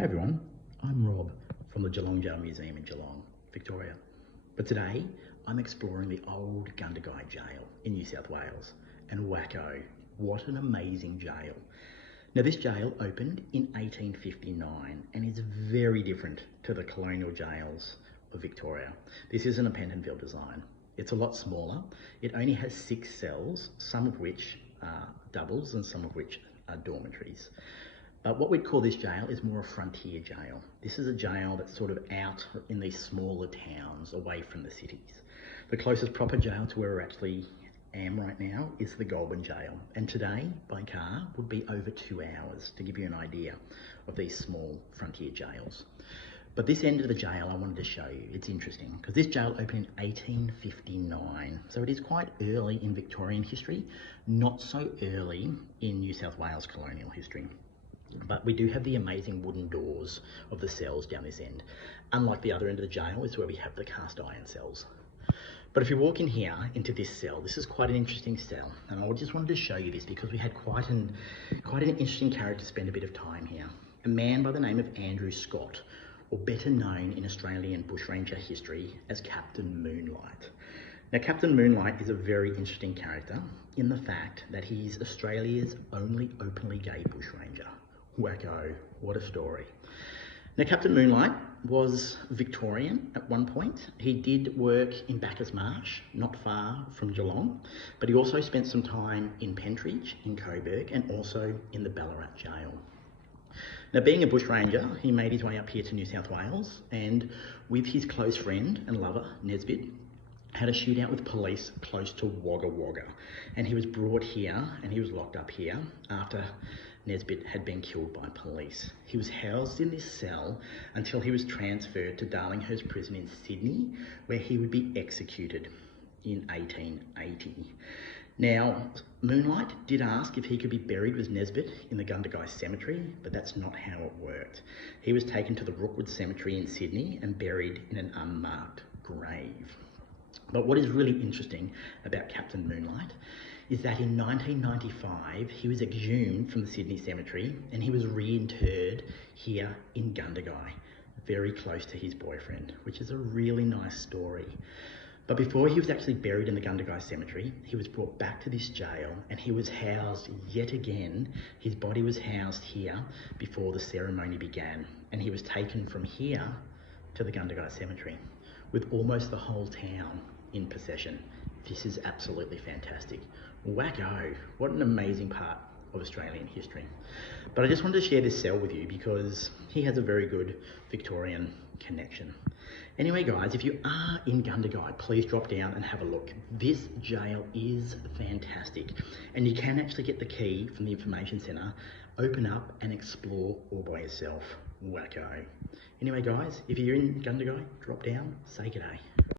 Hi everyone, I'm Rob from the Geelonggagai Gaol Museum in Geelong, Victoria. But today I'm exploring the old Gundagai Gaol in New South Wales. And wacko, what an amazing jail. Now this jail opened in 1859 and is very different to the colonial jails of Victoria. This isn't a Pentonville design. It's a lot smaller. It only has 6 cells, some of which are doubles and some of which are dormitories. What we'd call this jail is more a frontier jail. This is a jail that's sort of out in these smaller towns away from the cities. The closest proper jail to where we actually am right now is the Goulburn Jail, and today by car would be over 2 hours, to give you an idea of these small frontier jails. But this end of the jail I wanted to show you. It's interesting because this jail opened in 1859, so it is quite early in Victorian history, not so early in New South Wales colonial history. But we do have the amazing wooden doors of the cells down this end. Unlike the other end of the jail is where we have the cast iron cells. But if you walk in here into this cell, this is quite an interesting cell, and I just wanted to show you this because we had quite an interesting character spend a bit of time here. A man by the name of Andrew Scott, or better known in Australian bushranger history as Captain Moonlite. Now, Captain Moonlite is a very interesting character in the fact that he's Australia's only openly gay bushranger. Wacko, what a story. Now, Captain Moonlite was Victorian at one point. He did work in Bacchus Marsh, not far from Geelong, but he also spent some time in Pentridge, in Coburg, and also in the Ballarat Jail. Now, being a bushranger, he made his way up here to New South Wales, and with his close friend and lover, Nesbitt, had a shootout with police close to Wagga Wagga, and he was brought here and he was locked up here after Nesbitt had been killed by police. He was housed in this cell until he was transferred to Darlinghurst Prison in Sydney, where he would be executed in 1880. Now, Moonlite did ask if he could be buried with Nesbitt in the Gundagai Cemetery, but that's not how it worked. He was taken to the Rookwood Cemetery in Sydney and buried in an unmarked grave. But what is really interesting about Captain Moonlite is that in 1995, he was exhumed from the Sydney Cemetery and he was reinterred here in Gundagai, very close to his boyfriend, which is a really nice story. But before he was actually buried in the Gundagai Cemetery, he was brought back to this jail and he was housed yet again. His body was housed here before the ceremony began, and he was taken from here to the Gundagai Cemetery with almost the whole town in procession. This is absolutely fantastic. Wacko, what an amazing part of Australian history. But I just wanted to share this cell with you because he has a very good Victorian connection. Anyway guys, if you are in Gundagai, please drop down and have a look. This jail is fantastic, and you can actually get the key from the information centre, open up and explore all by yourself. Wacko. Anyway guys, if you're in Gundagai, drop down, say g'day.